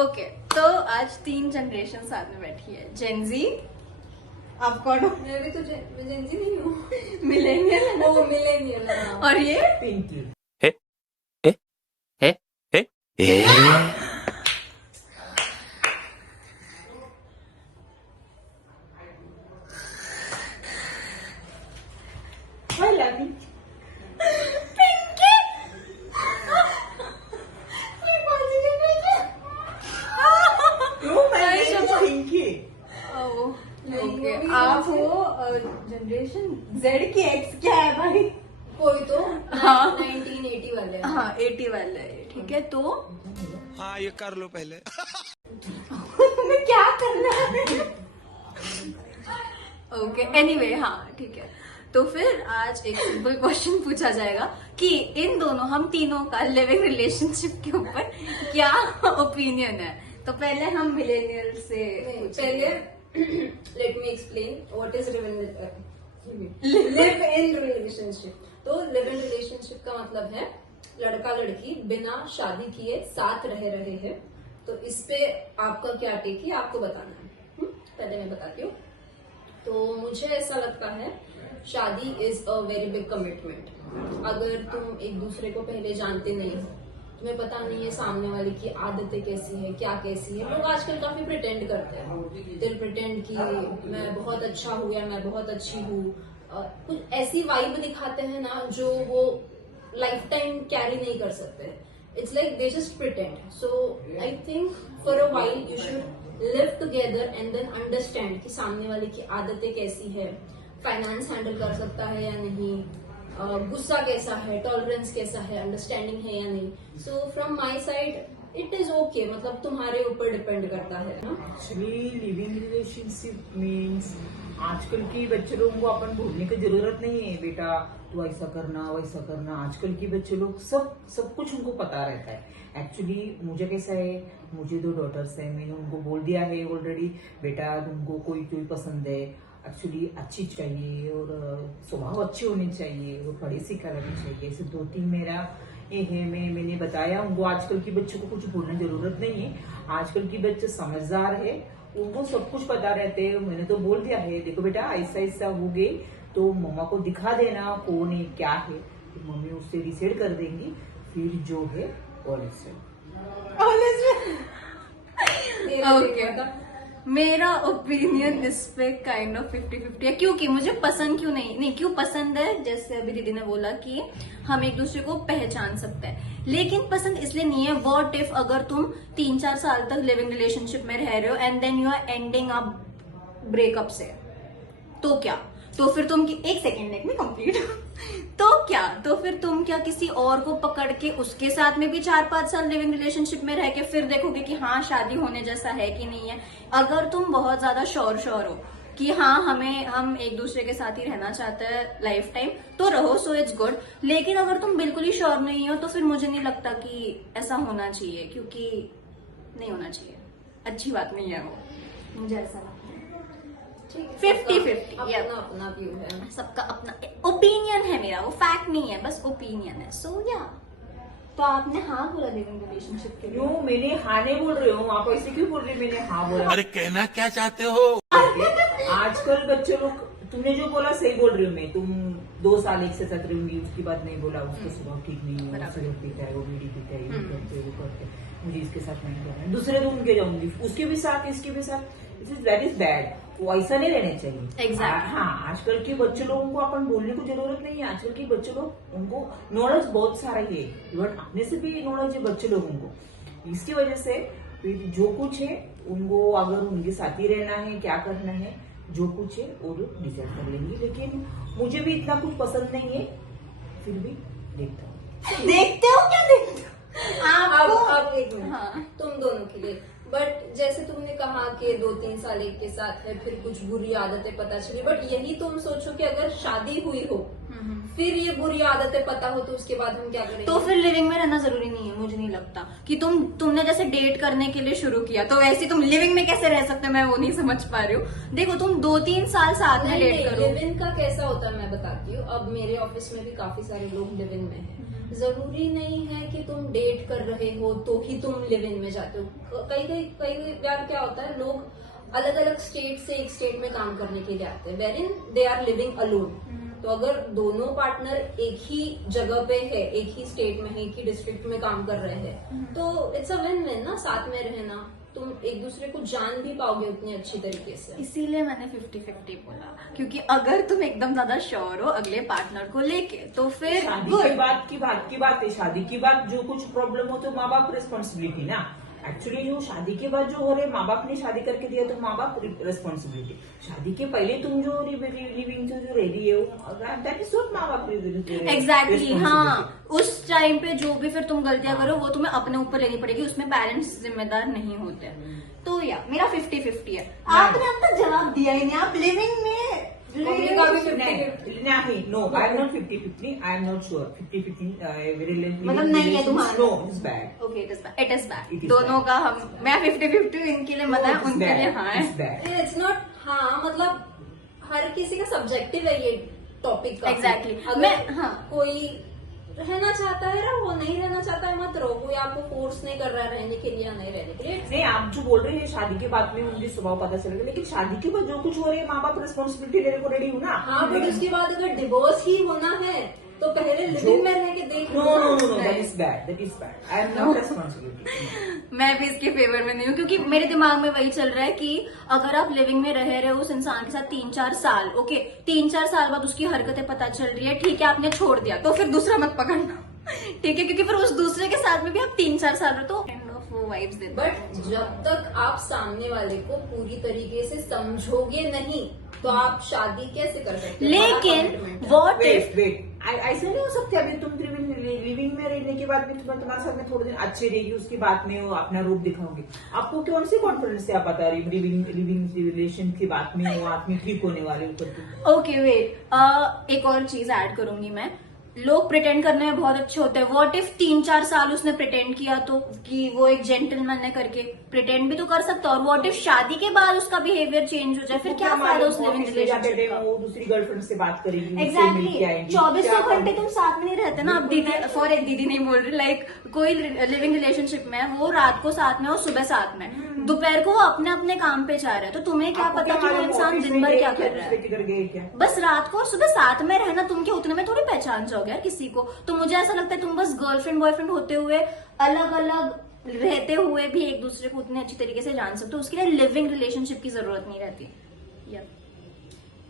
Okay, तो आज 3 generation साथ में बैठी है। जेनजी, आप कौन हो? मैं भी तो जेनजी नहीं हूँ। मिलेनियल। वो मिलेनियल है। और ये Pinky. I love you. No, my name is Pinky. Okay, आप हो जनरेशन जेड की एक्स क्या है भाई? कोई तो हाँ। 1980 वाले हैं। हाँ 80 वाला है, ठीक है। तो हाँ ये कर लो पहले। मैं क्या करना है? ओके, एनीवे, हाँ ठीक है। तो फिर आज एक सिंपल क्वेश्चन पूछा जाएगा कि इन दोनों, हम तीनों का लिविंग रिलेशनशिप के ऊपर क्या ओपिनियन है। तो पहले हम मिलेनियल से पहले let me explain what is live in relationship. तो लिव इन रिलेशनशिप का मतलब है लड़का लड़की बिना शादी किए साथ रह रहे हैं। तो इस पे आपका क्या टेक है आपको बताना है। पहले मैं बताती हूँ। तो मुझे ऐसा लगता है शादी is a very big commitment. अगर तुम एक दूसरे को पहले जानते नहीं हो, तुम्हें पता नहीं है सामने वाले की आदतें कैसी है, क्या कैसी है। लोग आजकल काफी प्रिटेंड करते हैं। दिल प्रिटेंड कि मैं बहुत अच्छा हूँ या मैं बहुत अच्छी हूँ। कुछ ऐसी वाइब दिखाते हैं ना जो वो लाइफ टाइम कैरी नहीं कर सकते। It's like they just pretend. So I think for a while you should live together and then understand कि सामने वाले की आदतें कैसी है, फाइनेंस हैंडल कर सकता है या नहीं, गुस्सा कैसा है, टॉलरेंस कैसा है, अंडरस्टैंडिंग है या नहीं। So from my side it is okay. मतलब तुम्हारे ऊपर डिपेंड करता है ना। एक्चुअली लिविंग रिलेशनशिप मीन्स आजकल के बच्चे लोगों को अपन बोलने की जरूरत नहीं है बेटा तू ऐसा करना वैसा करना। आजकल के बच्चे लोग सब कुछ उनको पता रहता है। एक्चुअली मुझे कैसा है, मुझे 2 डॉटर्स है। मैंने उनको बोल दिया है ऑलरेडी बेटा तुमको कोई पसंद है, एक्चुअली अच्छी चाहिए और स्वभाव अच्छे होने चाहिए और पढ़ी सीखा रहनी चाहिए। ऐसे 2-3 मेरा ये है। मैंने बताया उनको। आजकल के बच्चों को कुछ बोलने की जरूरत नहीं है। आजकल के बच्चे समझदार है, उनको सब कुछ पता रहते हैं। मैंने तो बोल दिया है देखो बेटा ऐसा ऐसा हो गई तो मम्मा को दिखा देना कौन है क्या है, तो मम्मी उससे डिसाइड कर देंगी। फिर जो है ओके, मेरा ओपिनियन इस पे काइंड ऑफ 50-50 है। क्योंकि मुझे पसंद क्यों पसंद है, जैसे अभी दीदी ने बोला कि हम एक दूसरे को पहचान सकते हैं, लेकिन पसंद इसलिए नहीं है। व्हाट इफ अगर तुम 3-4 साल तक लिविंग रिलेशनशिप में रह रहे हो and then you are ending up breakup से, तो क्या? तो फिर तुम एक सेकेंड लेट मी कंप्लीट तो फिर तुम क्या किसी और को पकड़ के उसके साथ में भी 4-5 साल लिविंग रिलेशनशिप में रह के फिर देखोगे कि हाँ शादी होने जैसा है कि नहीं है? अगर तुम बहुत ज्यादा श्योर हो कि हाँ हम एक दूसरे के साथ ही रहना चाहते हैं लाइफ टाइम, तो रहो, सो इट्स गुड। लेकिन अगर तुम बिल्कुल ही श्योर नहीं हो तो फिर मुझे नहीं लगता कि ऐसा होना चाहिए, क्योंकि नहीं होना चाहिए, अच्छी बात नहीं है वो, मुझे ऐसा लगता है। 50-50 अपना व्यू है। सबका अपना ओपिनियन है, मेरा वो फैक्ट नहीं है, बस ओपिनियन है। सो या तो आपने हाँ बोला लिविंग रिलेशनशिप के लिए? क्यों मैंने हाँ नहीं बोल रही हूँ, आप ऐसे क्यों बोल रही? मैंने हाँ बोला। अरे कहना क्या चाहते हो? आजकल बच्चे लोग, तुमने जो बोला सही बोल रही हूँ मैं। तुम 2 साल एक से साथ रहूंगी, उसकी बात नहीं बोला उसका स्वभाव ठीक नहीं है, सिगरेट पीता है, वो बीड़ी पीता है, ये करते हैं, वो करते हैं, मुझे इसके साथ नहीं करना है, दूसरे रूम के जाऊंगी उसके भी साथ इसके भी साथ। That is bad. वो ऐसा नहीं रहना चाहिए। Exactly. हाँ, आजकल के बच्चे लोगों को अपन बोलने की जरूरत नहीं है। आजकल के बच्चे लोग, उनको नॉलेज बहुत सारा है, इवन अपने से भी नॉलेज है बच्चे लोगों को। इसकी वजह से फिर जो कुछ है उनको, अगर उनके साथ ही रहना है, क्या करना है, जो कुछ है वो लोग डिसाइड कर लेंगे। लेकिन मुझे भी इतना कुछ पसंद नहीं है, फिर भी देखता हूँ। देखते हो क्या देखते हो? अब एक मिनट, हाँ। तुम दोनों के लिए। बट जैसे तुमने कहा कि 2-3 साल एक के साथ है, फिर कुछ बुरी आदतें पता चली। बट यही तुम सोचो कि अगर शादी हुई हो फिर ये बुरी आदतें पता हो तो उसके बाद हम क्या करेंगे? तो फिर लिविंग में रहना जरूरी नहीं है, मुझे नहीं लगता कि तुमने जैसे डेट करने के लिए शुरू किया तो वैसे तुम लिविंग में कैसे रह सकते हो, मैं वो नहीं समझ पा रही हूँ। देखो तुम 2-3 साल साथ में डेट करो। लिव इन का कैसा होता है मैं बताती हूँ। अब मेरे ऑफिस में भी काफी सारे लोग लिव इन में हैं। जरूरी नहीं है कि तुम डेट कर रहे हो तो ही तुम लिव इन में जाते हो। कई बार क्या होता है, लोग अलग अलग स्टेट से एक स्टेट में काम करने के लिए आते हैं, where in they are living alone. तो अगर दोनों पार्टनर एक ही जगह पे है, एक ही स्टेट में है, एक ही डिस्ट्रिक्ट में काम कर रहे हैं, तो इट्स अ विन विन ना, साथ में रहना, तुम एक दूसरे को जान भी पाओगे उतनी अच्छी तरीके से। इसीलिए मैंने 50-50 बोला, क्योंकि अगर तुम एकदम ज्यादा श्योर हो अगले पार्टनर को लेके तो फिर शादी good। के बाद की बात है। शादी के बाद जो कुछ प्रॉब्लम हो तो माँ बाप रिस्पॉन्सिबिलिटी ना। एक्चुअली जो शादी के बाद जो हो रहे, माँ बाप ने शादी करके दिया तो माँ बाप रिस्पॉन्सिबिलिटी। शादी के पहले तुम जो लिविंग जो रह रही है दैट इज नॉट माँ बाप एग्जैक्टली हाँ, उस टाइम पे जो भी फिर तुम गलतियां करो वो तुम्हें अपने ऊपर लेनी पड़ेगी, उसमें पेरेंट्स जिम्मेदार नहीं होते। तो या मेरा 50-50 है। आपने अब तक जवाब दिया ही नहीं, आप लिविंग में मम्मी का भी 50-50। नहीं, no I am not 50-50, I am not sure 50-50 मतलब नहीं है तुम्हारा। No it's bad. Okay, it is It is bad. दोनों का हम, मैं 50-50 इनके लिए मना है, उनके लिए हाँ है। इट्स नॉट, हाँ मतलब हर किसी का सब्जेक्टिव है ये टॉपिक का। Exactly। अगर मैं- हाँ। कोई रहना चाहता है रहो, नहीं रहना चाहता है मत रहो, कोई आपको फोर्स नहीं कर रहा है रहने के लिए या नहीं रहने के लिए। नहीं, आप जो बोल रहे हैं शादी के बाद में मुझे स्वभाव पता चलेगा, लेकिन शादी के बाद जो कुछ हो रही है माँ बाप रिस्पॉन्सिबिलिटी लेने को रेडी हूँ ना। हाँ, बट उसके बाद अगर डिवोर्स ही होना है तो पहले लिविंग में रह के देख नो लो ना। नो नो, दैट नहीं। Is bad, I am not responsibility. मैं भी इसके फेवर में नहीं हूँ, क्योंकि मेरे दिमाग में वही चल रहा है कि अगर आप लिविंग में रह रहे हो उस इंसान के साथ 3-4 साल, ओके 3-4 साल बाद उसकी हरकतें पता चल रही है, ठीक है आपने छोड़ दिया, तो फिर दूसरा मत पकड़ना, ठीक है, क्योंकि फिर उस दूसरे के साथ में भी आप 3-4 साल रहो तो एंड ऑफ वो वाइब्स देते। बट जब तक आप सामने वाले को पूरी तरीके से समझोगे नहीं तो आप शादी कैसे कर सकते हो? लेकिन बड़ा commitment है। व्हाट इफ वेट ऐसा नहीं हो सकता। अभी तुम लिविंग में रहने के बाद में तुम्हारे साथ में थोड़े दिन अच्छे रहेगी, उसके बाद में वो अपना रूप दिखाओगे। आपको कौन से कॉन्फिडेंस से आप बता रही हो लिविंग रिलेशन की बात में वो आदमी ठीक होने वाले ऊपर? ओके वेट, एक और चीज ऐड करूंगी मैं। लोग प्रिटेंड करने में बहुत अच्छे होते हैं। व्हाट इफ 3-4 साल उसने प्रिटेंड किया तो, कि वो एक जेंटलमैन है करके, प्रिटेंड भी तो कर सकता है। और व्हाट इफ शादी के बाद उसका बिहेवियर चेंज हो जाए, फिर क्या फायदा उस लिविंग रिलेशनशिप का? वो दूसरी गर्लफ्रेंड से बात करेगी, एग्जैक्टली 2400 घंटे तुम साथ में नहीं रहते ना। अब दीदी, फॉर एक दीदी नहीं बोल रही, लाइक कोई लिविंग रिलेशनशिप में है, वो रात को साथ में और सुबह साथ में, दोपहर को वो अपने अपने काम पे जा रहा है, तो तुम्हें क्या पता कि वो इंसान दिन भर क्या कर रहा है। बस रात को और सुबह साथ में रहना, तुम क्या उतने में थोड़ी पहचान जाओगे यार किसी को। तो मुझे ऐसा लगता है तुम बस गर्लफ्रेंड बॉयफ्रेंड होते हुए, अलग अलग रहते हुए भी एक दूसरे को उतने अच्छी तरीके से जान सकते हो। उसके लिए लिविंग रिलेशनशिप की जरूरत नहीं रहती।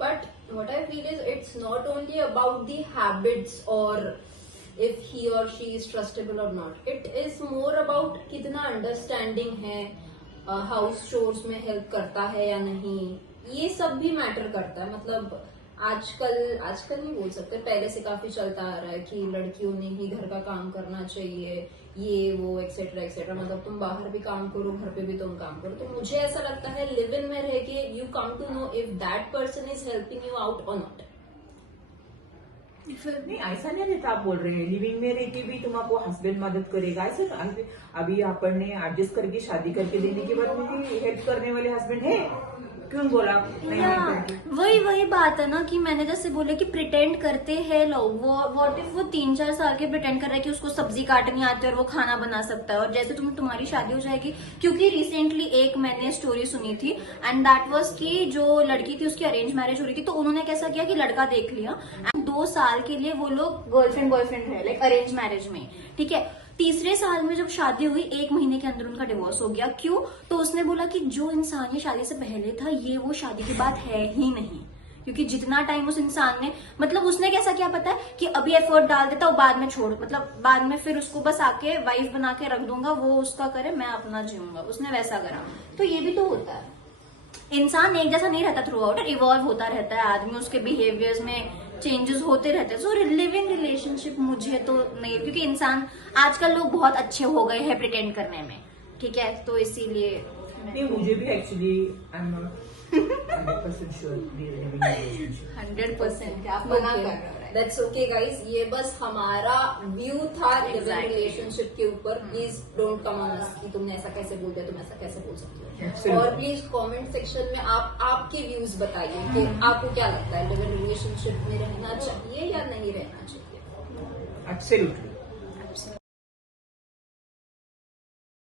But what I feel is it's not only about the habits or if he or she is trustable or not. It is more about कितना understanding है, हाउस चोर्स में हेल्प करता है या नहीं, ये सब भी मैटर करता है। मतलब आजकल नहीं बोल सकते, पहले से काफी चलता आ रहा है कि लड़कियों ने ही घर का काम करना चाहिए, ये वो एक्सेट्रा एक्सेट्रा। मतलब तुम बाहर भी काम करो, घर पे भी तुम काम करो। तो मुझे ऐसा लगता है लिव इन में रह के you come to know if that person is helping you out और नॉट। नहीं, ऐसा नहीं रहता। आप बोल रहे हैं लिविंग में रह के भी तुमको हस्बैंड मदद करेगा, ऐसा अभी अपन ने एडजस्ट करके शादी करके देने के बाद मुझे हेल्प करने वाले हस्बैंड है, क्यों बोला नहीं करके? वही बात है ना कि मैंने जैसे बोले कि प्रिटेंड करते हैं लोग। वो व्हाट इफ वो 3-4 साल के प्रिटेंड कर रहा है कि उसको सब्जी काटनी आती है और वो खाना बना सकता है, और जैसे तुम्हारी शादी हो जाएगी। क्योंकि रिसेंटली एक मैंने स्टोरी सुनी थी एंड दैट वाज कि जो लड़की थी उसकी अरेंज मैरिज हो रही थी, तो उन्होंने कैसा किया कि लड़का देख लिया एंड 2 साल के लिए वो लोग गर्लफ्रेंड बॉयफ्रेंड रहे, लाइक अरेंज मैरिज में, ठीक है। तीसरे साल में जब शादी हुई, 1 महीने के अंदर उनका डिवोर्स हो गया। क्यों? तो उसने बोला कि जो इंसान ये शादी से पहले था, ये वो शादी के बाद है ही नहीं। क्योंकि जितना टाइम उस इंसान ने, मतलब उसने कैसा क्या पता है कि अभी एफर्ट डाल देता और बाद में छोड़, मतलब बाद में फिर उसको बस आके वाइफ बना के रख दूंगा, वो उसका करे मैं अपना जीऊंगा। उसने वैसा करा। तो ये भी तो होता है, इंसान एक जैसा नहीं रहता थ्रू आउट, इवॉल्व होता रहता है आदमी, उसके बिहेवियर्स में चेंजेस होते रहते हैं। सो लिविंग रिलेशनशिप मुझे तो नहीं, क्योंकि इंसान आजकल लोग बहुत अच्छे हो गए हैं प्रिटेंड करने में, ठीक है, तो इसीलिए नहीं, मुझे भी actually I am not 100% sure living relationship. 100% आप मना कर रहे हो। दैट्स ओके गाइज, ये बस हमारा व्यू था लिविंग रिलेशनशिप के ऊपर। Please don't come on us कि तुमने ऐसा कैसे बोल दिया, तुम ऐसा कैसे बोल सकते हो। और प्लीज कमेंट सेक्शन में आप आपके व्यूज बताइए कि आपको क्या लगता है लिविंग रिलेशनशिप में रहना चाहिए या नहीं रहना चाहिए। एब्सोल्युटली।